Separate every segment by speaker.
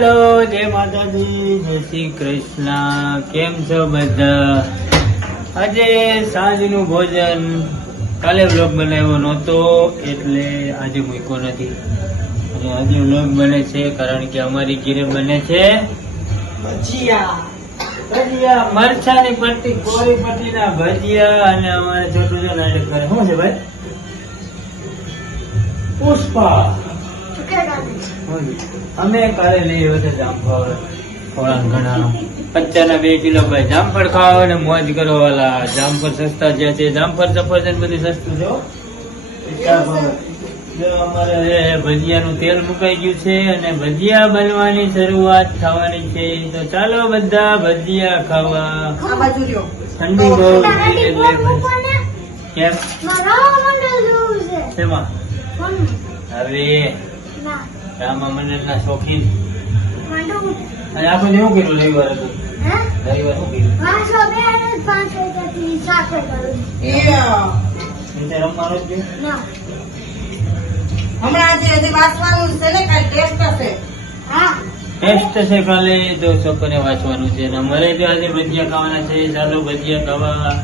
Speaker 1: હાલો, જય માતાજી, જય શ્રી કૃષ્ણ. કેમ છો બધા? આજે સાંજનું ભોજન કાલે વ્લોગ બનાવ્યો નહોતો, એટલે આજે મૂક્યો નથી. અને આજે વ્લોગ બને છે કારણ કે અમારી ઘીરે બને છે ભજીયા. ભજીયા, મરચાની પટ્ટી કોરી પટ્ટીના ભજીયા અને અમારે છોટું છે શું છે ભાઈ? પુષ્પા. અમે કાલે લઈ આવ્યા જામફળ થોડા ઘણા. પચાના બે કિલો ભાઈ જામફળ ખાવા ને મોજ કરો વાલા. જામફળ સસ્તા જે છે જામફળ સફરજન બધું સસ્તું છે જો અમારે ભજીયાનું તેલ મુકાઈ ગયું છે અને ભજીયા બનવાની શરૂઆત થવાની છે. તો ચાલો બધા ભજીયા ખાવા. ઠંડી બહુ છે કેમ? શેમાં? હવે રામા મંદિરના શોખીન. અને આપણે એવું કર્યું રવિવાર હતું રવિવાર શું કર્યું રમવાનું જ
Speaker 2: હમણાં જે હજી વાંચવાનું છે ને કાંઈ ટેસ્ટ હશે.
Speaker 1: ટેસ્ટ છે કાલે તો છોકરે વાંચવાનું છે. અને અમારે તો આજે ભજીયા ખાવાના છે. ચાલો ભજીયા ખાવા.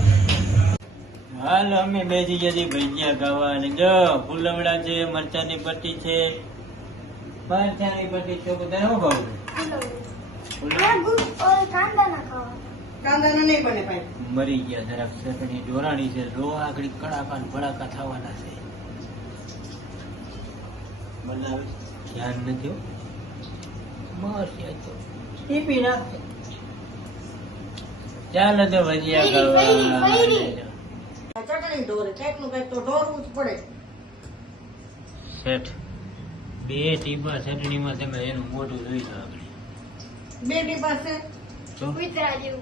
Speaker 1: હાલ અમે બે જગ્યાથી ભજીયા ખાવા. અને જો ફૂલવડા છે મરચાની પટ્ટી છે. મરચાની પડતી તો બધા શું ખાવું
Speaker 2: કાંદાના નહીં બને ભાઈ.
Speaker 1: મરી ગયા જરાક ચટણી જોરાણી છે રો આગળ કડાકા ભડાકા થવાના છે. બનાવે ધ્યાન નથી યાર તો ટીપી નાખે. ચાલો તો ભજીયા કરવા
Speaker 2: ચટણી ઢોરે કંઈકનું કંઈક તો ઢોરવું જ પડે.
Speaker 1: શેઠ. બે ટીપા ચટણીમાં તમે એનું મોઢું જોઈ લો આપણે.
Speaker 2: બે ટીપા છે?
Speaker 1: તો જેવું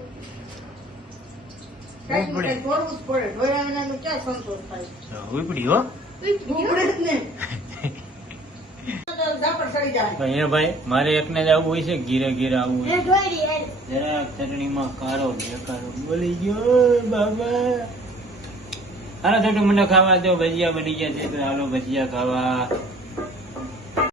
Speaker 1: મારે એકને જ આવવું હોય છે ગીરે ગીરે આવવું હોય. જરાક ચટણીમાં કારો બેકારો. બોલી ગયો બાબા. હાલો થોડું મને ખાવા દો. ભજીયા બની ગયા છે હાલો ભજીયા ખાવા.